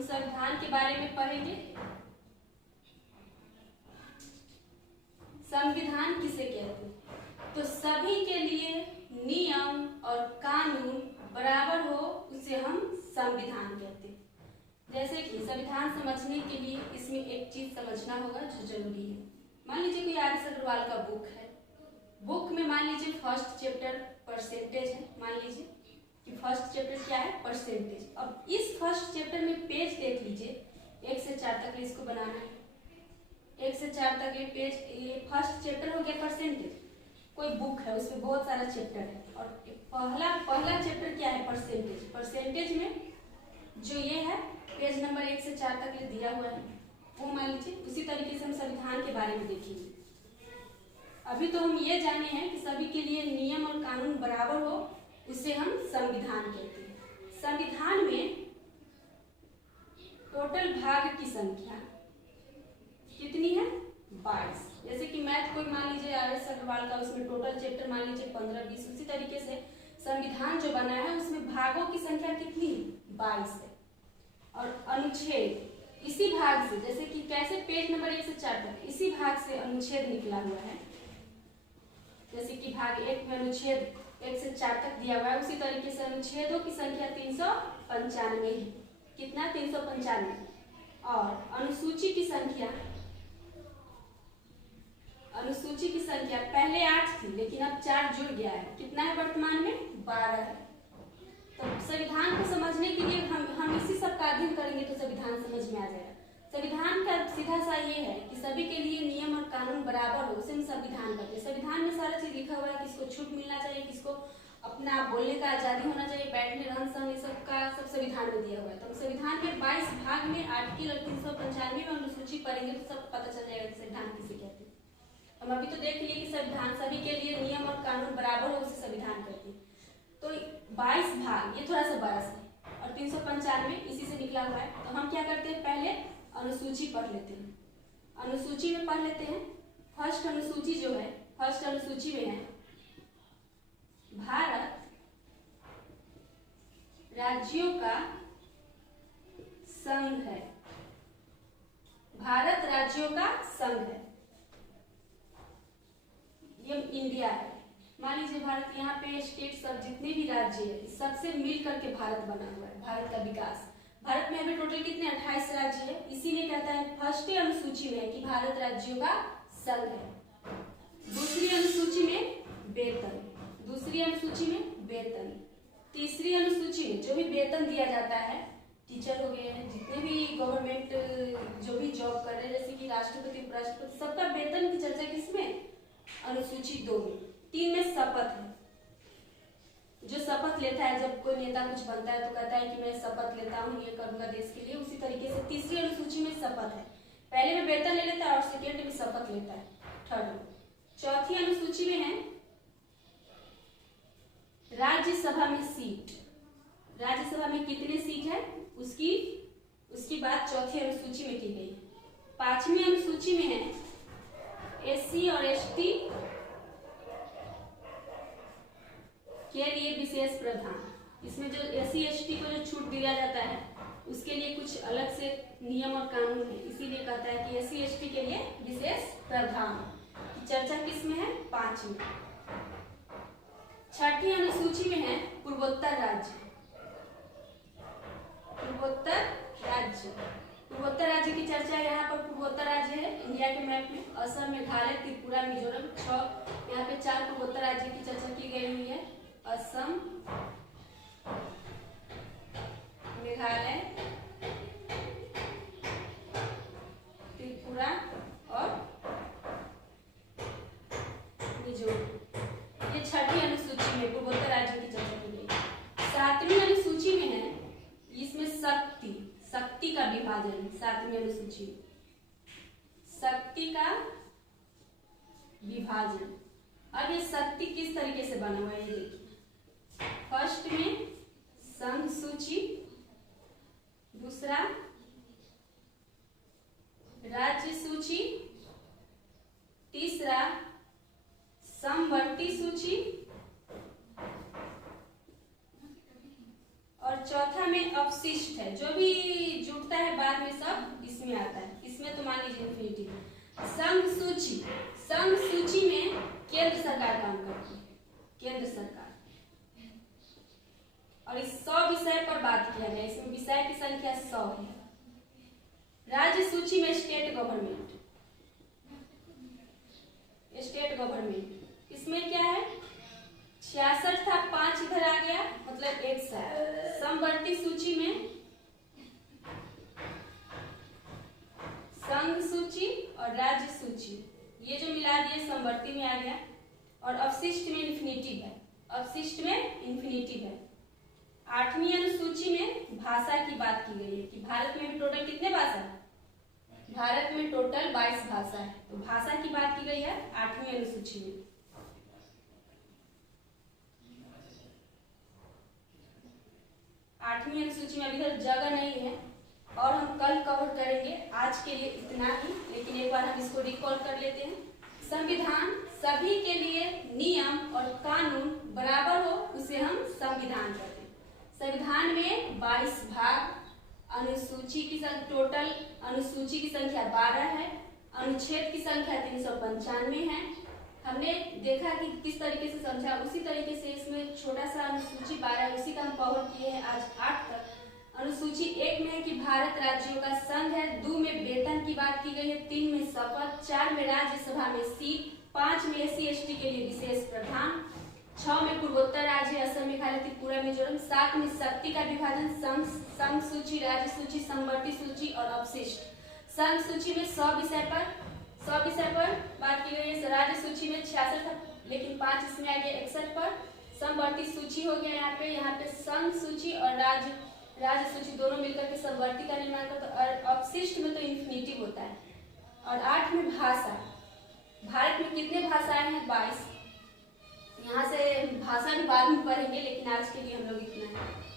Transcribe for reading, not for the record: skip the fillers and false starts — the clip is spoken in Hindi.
हम संविधान के बारे में पढ़ेंगे। संविधान किसे कहते हैं? तो सभी के लिए नियम और कानून बराबर हो उसे हम संविधान कहते हैं। जैसे कि संविधान समझने के लिए इसमें एक चीज समझना होगा जो जरूरी है। मान लीजिए कोई आर एस अग्रवाल का बुक है, बुक में मान लीजिए फर्स्ट चैप्टर परसेंटेज है। मान लीजिए कि फर्स्ट चैप्टर क्या है? परसेंटेज। अब इस फर्स्ट चैप्टर में पेज देख लीजिए, 1 से 4 तक इसको बनाना है। 1 से 4 तक ये पेज, ये फर्स्ट चैप्टर हो गया परसेंटेज। कोई बुक है उसमें बहुत सारा चैप्टर है और पहला चैप्टर क्या है? परसेंटेज। परसेंटेज में जो ये है पेज नंबर 1 से 4 तक ये दिया हुआ है, वो मान लीजिए। उसी तरीके से हम संविधान के बारे में देखेंगे। अभी तो हम ये जाने हैं कि सभी के लिए नियम और कानून बराबर हो उसे हम संविधान कहते हैं। संविधान में टोटल भाग की संख्या कितनी है? 22। जैसे कि मैथ कोई मान लीजिए आर एस अग्रवाल का, उसमें टोटल चैप्टर मान लीजिए 15-20। उसी तरीके से संविधान जो बना है उसमें भागों की संख्या कितनी? 22 है। और अनुच्छेद इसी भाग से, जैसे कि कैसे पेज नंबर 1 से 4 तक इसी भाग से अनुच्छेद निकला हुआ है। जैसे कि भाग 1 में अनुच्छेद 1 से 4 तक दिया हुआ है, उसी तरीके से अनुच्छेदों की संख्या 395 है। कितना? 395। और अनुसूची की संख्या पहले 8 थी लेकिन अब 4 जुड़ गया है। कितना है वर्तमान में? 12 है। तो संविधान को समझने के लिए हम इसी सब का अध्ययन करेंगे तो संविधान समझ में आ जाएगा। संविधान का सीधा सा ये है कि सभी के लिए नियम और कानून बराबर हो उसे हम संविधान कहते हैं। संविधान में सारा चीज लिखा हुआ है, किसको छूट मिलना चाहिए, किसको अपना बोलने का आजादी होना चाहिए, बैठने रहन सहन, ये सब का सब संविधान में दिया हुआ है। तो संविधान के 22 भाग में आर्टिकल 395 में अनुसूची पढ़ेंगे तो सब पता चल जाएगा संविधान किसे कहते हैं। हम अभी तो देख लिए कि संविधान सभी के लिए नियम और कानून बराबर हो उसे संविधान कहते हैं। तो 22 भाग ये थोड़ा सा बड़ा सा और 395 इसी से निकला हुआ है। तो हम क्या करते हैं? पहले अनुसूची पढ़ लेते हैं। अनुसूची में पढ़ लेते हैं। फर्स्ट अनुसूची जो है, फर्स्ट अनुसूची में है भारत राज्यों का संघ है। भारत राज्यों का संघ है, ये इंडिया है। मान लीजिए भारत, यहाँ पे स्टेट सब जितने भी राज्य है सबसे मिल करके भारत बना हुआ है। भारत का विकास, भारत में अभी टोटल कितने? 28 राज्य है। इसीलिए कहता है फर्स्ट अनुसूची में कि भारत राज्यों का संघ है। दूसरी अनुसूची में वेतन, दूसरी अनुसूची में वेतन। तीसरी अनुसूची में जो भी वेतन दिया जाता है, टीचर हो गए, जितने भी गवर्नमेंट जो भी जॉब कर रहे हैं, जैसे कि राष्ट्रपति उपराष्ट्रपति, सबका वेतन की चर्चा किसमें? अनुसूची 2 में। 3 में शपथ है, जो शपथ लेता है, जब कोई नेता कुछ बनता है तो कहता है कि मैं शपथ लेता हूँ ये करूंगा देश के लिए। उसी तरीके से तीसरी अनुसूची में शपथ है, पहले में वेतन ले लेता है और सेकेंड में शपथ लेता है, थर्ड में। चौथी अनुसूची में है राज्यसभा में सीट। राज्यसभा में कितने सीट है उसकी बात चौथी अनुसूची में की गई। 5वीं अनुसूची में है एससी और एसटी के लिए विशेष प्रावधान। इसमें जो एससी एसटी को जो छूट दिया जाता है उसके लिए कुछ अलग से नियम और कानून है, इसीलिए कहता है कि एससी एसटी के लिए विशेष प्रावधान की चर्चा किसमें है? 5वीं। 6ठी अनुसूची में है पूर्वोत्तर राज्य। पूर्वोत्तर राज्य, पूर्वोत्तर राज्य की चर्चा यहाँ पर। पूर्वोत्तर राज्य है इंडिया के मैप में असम, मेघालय, त्रिपुरा, मिजोरम, 6 यहाँ पे 4 पूर्वोत्तर राज्य की चर्चा की गई हुई है। असम, मेघालय, त्रिपुरा और मिजोरम, ये 6ठी अनुसूची में पूर्वोत्तर राज्यों की चर्चा की गई। 7वीं अनुसूची में है, इसमें शक्ति का विभाजन। 7वीं अनुसूची शक्ति का विभाजन। अब ये शक्ति किस तरीके से बना हुआ है ये देखिए। फर्स्ट में संघ सूची, दूसरा राज्य सूची, तीसरा समवर्ती सूची और चौथा में अपशिष्ट है, जो भी जुटता है बाद में सब इसमें आता है, इसमें तो मान लीजिए इन्फिनिटिव। संघ सूची, संघ सूची में केंद्र सरकार काम करती है, केंद्र सरकार। और इस 100 विषय पर बात किया गया, इसमें विषय की संख्या 100 है। राज्य सूची में स्टेट गवर्नमेंट, स्टेट गवर्नमेंट इसमें क्या है 66 था, 5 इधर आ गया मतलब 61। समवर्ती सूची में संघ सूची और राज्य सूची, ये जो मिला दिए समवर्ती में आ गया। और अवशिष्ट में इन्फिनिटिव है, अवशिष्ट में इन्फिनिटिव है। 8वीं अनुसूची में भाषा की बात की गई है कि भारत में भी टोटल कितने भाषा है, भारत में टोटल 22 भाषा है, तो भाषा की बात की गई है 8वीं अनुसूची में। 8वीं अनुसूची में अभी तक जगह नहीं है और हम कल कवर करेंगे। आज के लिए इतना ही, लेकिन एक बार हम इसको रिकॉल कर लेते हैं। संविधान सभी के लिए नियम और कानून बराबर हो उसे हम संविधान कहते हैं। संविधान में 22 भाग, अनुसूची की टोटल अनुसूची की संख्या 12 है, अनुच्छेद की संख्या 395 है। हमने देखा कि किस तरीके से समझा, उसी तरीके से इसमें छोटा सा अनुसूची 12 उसी का हम कवर किए हैं आज 8 तक। अनुसूची 1 में है कि भारत राज्यों का संघ है, 2 में वेतन की बात की गई है, 3 में शपथ, 4 में राज्यसभा में सीट, 5 में SC/ST के लिए विशेष प्रावधान, 6 में पूर्वोत्तर राज्य असम, मेघालय, त्रिपुरा, मिजोरम, 7 में शक्ति का विभाजन, संघ सूची, राज्य सूची, समवर्ती सूची और अवशिष्ट। संघ सूची में 100 विषय पर बात की गई है। राज्य सूची में 66 था, लेकिन 5 इसमें आ गया 61 पर। समवर्ती सूची हो गया यहाँ पे संघ सूची और राज्य सूची दोनों मिलकर के समवर्ती का निर्माण करते हैं। और अवशिष्ट में तो इन्फिनिटिव होता है। और 8 में भाषा, भारत में कितने भाषाएं हैं 22। यहाँ से भाषा भी बाद में पढ़ेंगे, लेकिन आज के लिए हम लोग इतना है।